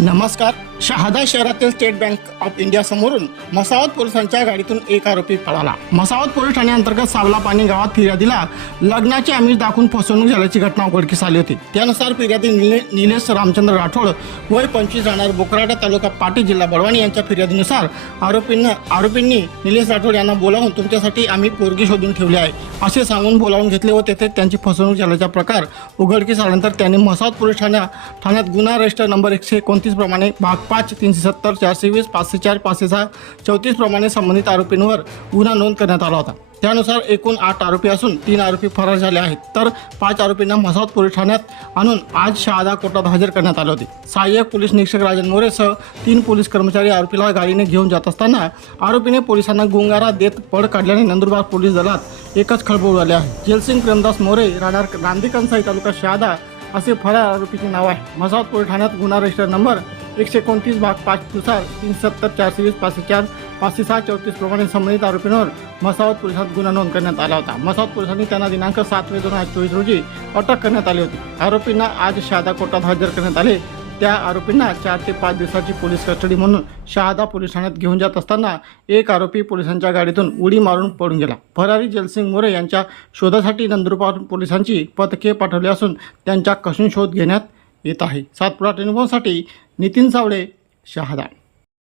नमस्कार. शहादा शहरातील state bank of India समोरून मसावत पोलिसांच्या गाडीतून एक आरोपी पळाला. मसावत पोलीस ठाण्याअंतर्गत सावला पाणी गावात फिर्यादीला लग्नाचे आमिष दाखवून फसवणूक झाल्याची घटना उघडकीस आली होती. त्यानुसार फिर्यादी निले निलेश रामचंद्र राठोड वय पंचवीस राहणार बोकराडा तालुका पाटी जिल्हा बडवाणी यांच्या फिर्यादीनुसार आरोपींना आरोपींनी निलेश राठोड यांना बोलावून तुमच्यासाठी आम्ही पोरगी शोधून ठेवली आहे. असे सांगून बोलावून घेतले व तेथे त्यांची फसवणूक झाल्याचा प्रकार उघडकीस आल्यानंतर त्यांनी मसावत पोलीस ठाण्या ठाण्यात गुन्हा रजिस्टर नंबर एकशे एकोणतीस प्रमाणे भाग पाच तीनशे सत्तर चारशे वीस पाचशे चार पाचशे सहा चौतीस प्रमाणे संबंधित आरोपींवर गुन्हा नोंद करण्यात आला होता. त्यानुसार एकूण आठ आरोपी असून तीन आरोपी फरार झाले आहेत. तर पाच आरोपींना मसावत पोलीस ठाण्यात आणून आज शहादा कोर्टात हजर करण्यात आले होते. सहाय्यक पोलीस निरीक्षक राजन मोरेसह तीन पोलीस कर्मचारी आरोपीला गाडीने घेऊन जात असताना आरोपीने पोलिसांना गुंगारा देत पळ काढल्याने नंदुरबार पोलीस दलात एकच खळबळ उडाले आहे. जलसिंग प्रेमदास मोरे राहणार गांधीकंसाई तालुका शहादा असे फरार आरोपीचे नाव आहे. मसावत पोलीस ठाण्यात गुन्हा रजिस्टर नंबर एकशे एकोणतीस भाग पाच तीन सत्तर चारशे वीस पाचशे चार पाचशे सहा चौतीस प्रमाणे संबंधित आरोपींवर मसावत पोलिसात गुन्हा नोंद करण्यात आला होता. मसावत पोलिसांनी त्यांना दिनांक सात मे दोन हजार चोवीस रोजी अटक करण्यात आली होती. आरोपींना आज शहादा कोर्टात हजर करण्यात आले. त्या आरोपींना चार ते पाच दिवसाची पोलीस कस्टडी म्हणून शहादा पोलीस ठाण्यात घेऊन जात असताना एक आरोपी पोलिसांच्या गाडीतून उडी मारून पळून गेला. फरारी जलसिंग मोरे यांच्या शोधासाठी नंदुरबार पोलिसांची पथके पाठवली असून त्यांच्या कसून शोध घेण्यात येत आहे. सातपुरा टेलिफोनसाठी नितीन सावळे शहादा.